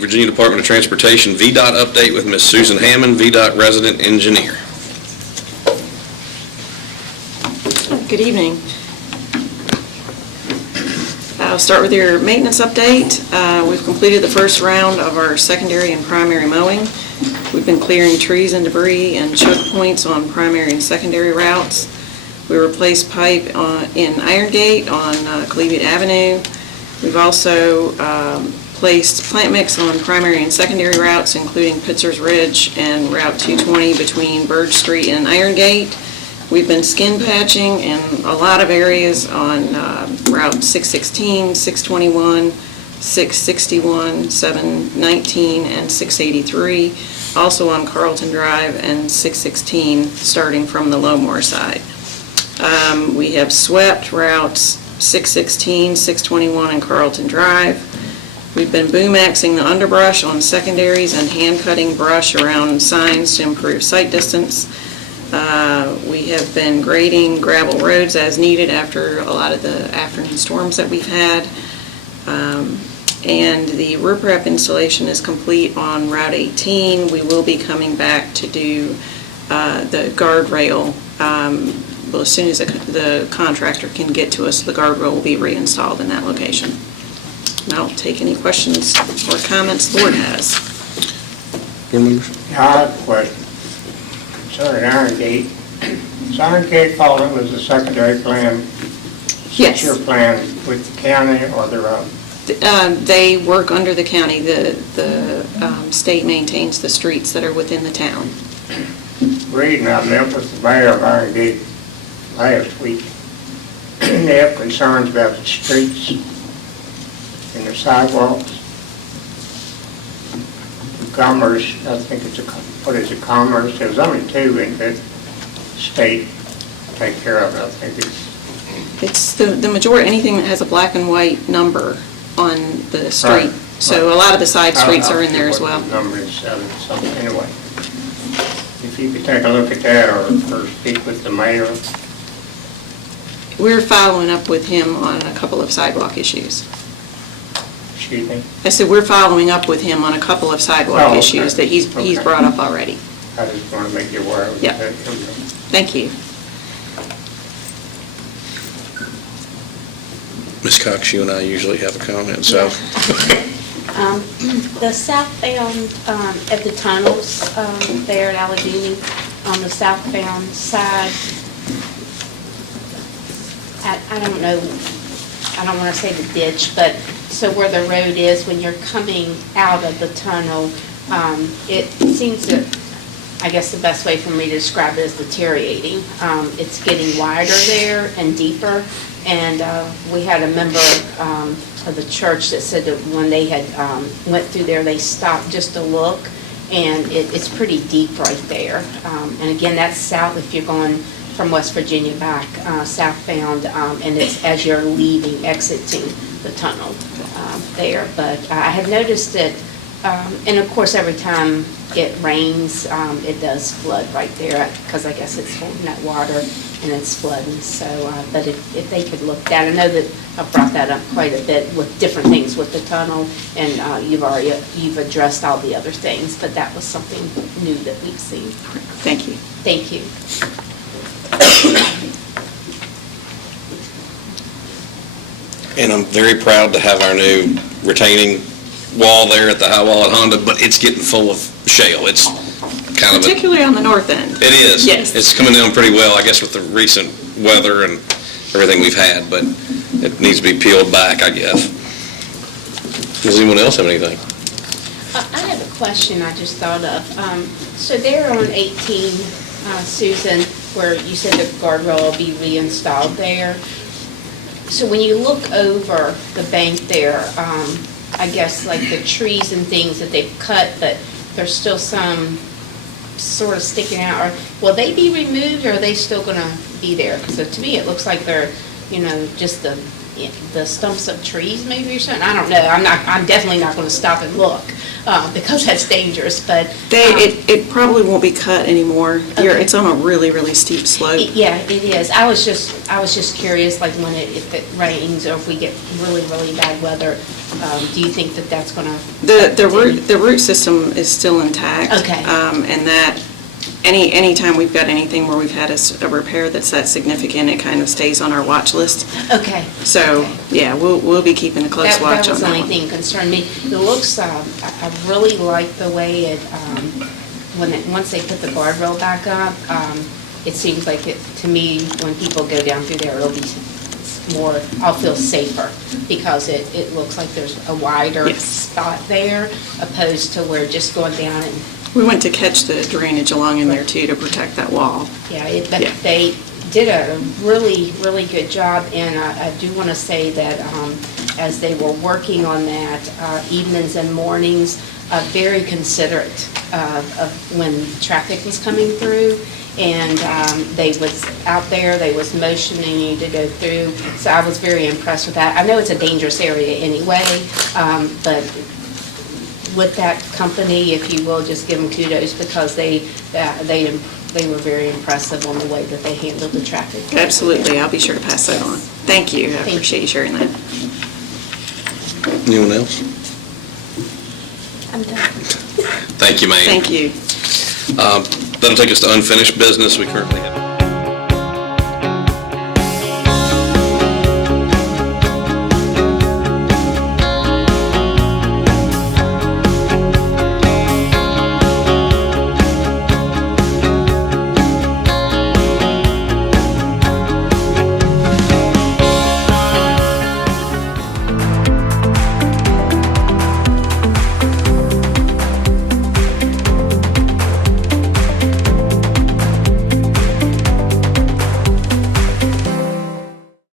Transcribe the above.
Virginia Department of Transportation VDOT update with Ms. Susan Hammond, VDOT Resident Engineer. Good evening. I'll start with your maintenance update. We've completed the first round of our secondary and primary mowing. We've been clearing trees and debris and choke points on primary and secondary routes. We replaced pipe in Iron Gate on Collegiate Avenue. We've also placed plant mix on primary and secondary routes, including Pitzer's Ridge and Route 220 between Burge Street and Iron Gate. We've been skin patching in a lot of areas on Route 616, 621, 661, 719, and 683. Also on Carlton Drive and 616, starting from the Lowmore side. We have swept routes 616, 621, and Carlton Drive. We've been boom axing the underbrush on secondaries and hand cutting brush around signs to improve sight distance. We have been grading gravel roads as needed after a lot of the afternoon storms that we've had. And the riprap installation is complete on Route 18. We will be coming back to do the guardrail. Well, as soon as the contractor can get to us, the guardrail will be reinstalled in that location. And I'll take any questions or comments the board has. Board members? Yeah, I have a question concerning Iron Gate. Does Iron Gate fall under the secondary plan? Yes. Your plan with the county or their own? They work under the county. The state maintains the streets that are within the town. Reading, I met with the mayor of Iron Gate last week. They have concerns about the streets and the sidewalks. Commerce, I think it's what is it, Commerce? There's only two in that state take care of it. I think It's the majority, anything that has a black and white number on the street. Right. So a lot of the side streets are in there as well. The number is, so anyway, if you could take a look at that or speak with the mayor. We're following up with him on a couple of sidewalk issues. Excuse me? I said we're following up with him on a couple of sidewalk Okay. issues that he's brought up already. I just want to make you aware of Yep. that. Thank you. Ms. Cox, you and I usually have a comment, so. The southbound at the tunnels there at Alleghany, on the southbound side, I don't know, I don't want to say the ditch, but so where the road is, when you're coming out of the tunnel, it seems to, I guess the best way for me to describe it is deteriorating. It's getting wider there and deeper, and we had a member of the church that said that when they had went through there, they stopped just to look, and it's pretty deep right there. And again, that's south if you're going from West Virginia back southbound, and it's as you're leaving, exiting the tunnel there. But I have noticed that, and of course every time it rains, it does flood right there, because I guess it's holding that water and it's flooding. So, but if they could look at it, I know that I've brought that up quite a bit with different things with the tunnel, and you've addressed all the other things, but that was something new that we've seen. Thank you. Thank you. And I'm very proud to have our new retaining wall there at the high wall at Honda, but it's getting full of shale. It's kind of Particularly on the north end. It is. Yes. It's coming down pretty well, I guess, with the recent weather and everything we've had, but it needs to be peeled back, I guess. Does anyone else have anything? I have a question I just thought of. So there on 18, Susan, where you said the guardrail will be reinstalled there. So when you look over the bank there, I guess like the trees and things that they've cut, but there's still some sort of sticking out. Or will they be removed, or are they still going to be there? Because to me, it looks like they're, just the stumps of trees maybe or something. I don't know. I'm definitely not going to stop and look. because that's dangerous, but. It probably won't be cut anymore. Okay. It's on a really, really steep slope. Yeah, it is. I was just curious, like if it rains or if we get really, really bad weather, do you think that that's gonna? The root system is still intact. Okay. And that, anytime we've got anything where we've had a repair that's that significant, it kind of stays on our watch list. Okay. So, Okay. yeah, we'll be keeping a close watch That on was the that only one. thing that concerned me. It looks, I really like the way it, once they put the guardrail back up, it seems like to me, when people go down through there, it'll be more, I'll feel safer because it looks like there's a wider Yes. spot there opposed to where just going down and, We went to catch the drainage along in there too to protect that wall. but Yeah. they did a really, really good job. And I do want to say that as they were working on that, evenings and mornings, very considerate of when traffic was coming through. And they was out there, they was motioning you to go through. So I was very impressed with that. I know it's a dangerous area anyway, but with that company, if you will, just give them kudos because they were very impressive on the way that they handled the traffic. Absolutely, I'll be sure to pass that on. Thank you, I Thank you. appreciate you sharing that. Anyone else? I'm done. Thank you, ma'am. Thank you. That'll take us to unfinished business. We currently have